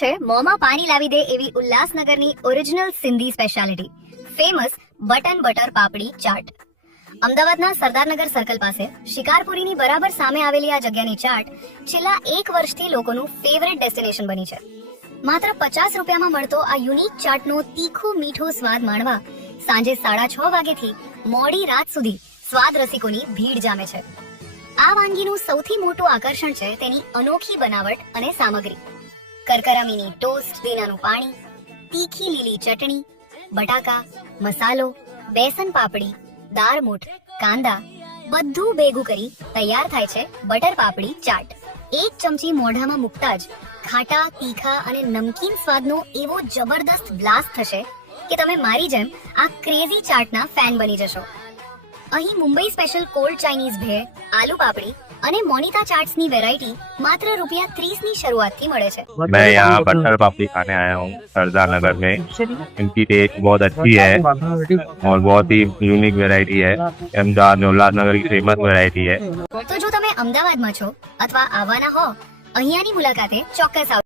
છે મોંમાં પાણી લાવી દે એવી ઉલ્લાસનગરની original Sindhi speciality famous button butter papdi chaat. અમદાવાદના સરદારનગર સર્કલ પાસે શિકારપુરીની બરાબર સામે આવેલી આ જગ્યાની ચાટ છેલ્લા 1 વર્ષથી લોકોનું ફેવરેટ ડેસ્ટિનેશન બની છે. માત્ર 50 રૂપિયામાં મળતો આ યુનિક ચાટનો તીખું મીઠું સ્વાદ માણવા સાંજે 6:30 વાગ્યાથી મોડી રાત સુધી સ્વાદ રસિકોની ભીડ જામે છે. આ વાનગીનું સૌથી મોટું આકર્ષણ છે તેની અનોખી બનાવટ અને સામગ્રી. કરકરા મિની ટોસ્ટ, દીનાનું પાણી, તીખી લીલી ચટણી, બટાકા, મસાલો, બેસન પાપડી, દાળમૂઠ, કાંદા બધું ભેગું કરી તૈયાર થાય છે બટર પાપડી ચાટ. 1 ચમચી મોઢામાં મૂકતા જ ખાટા, તીખા અને નમકીન સ્વાદનો એવો જબરદસ્ત બ્લાસ્ટ થશે કે તમે મારી જેમ આ ક્રેઝી ચાટના ફેન બની જશો. અહીં મુંબઈ સ્પેશિયલ કોલ્ડ ચાઇનીઝ ભેળ, આલુ પાપડી અને મોનિતા ચાટ્સની વેરાયટી मात्र ₹30 ની શરૂઆતથી મળે છે. मैं यहाँ बटर पापड़ी खाने आया हूँ सरदार नगर में. इनकी टेस्ट बहुत अच्छी है और बहुत ही यूनिक वेराइटी है. अहमदाबाद में उल्लासनगर की फेमस वेराइटी है. તો જો તમે અમદાવાદમાં છો અથવા આવવાના હો અહીંયાની મુલાકાતે ચોક્કસ આવો.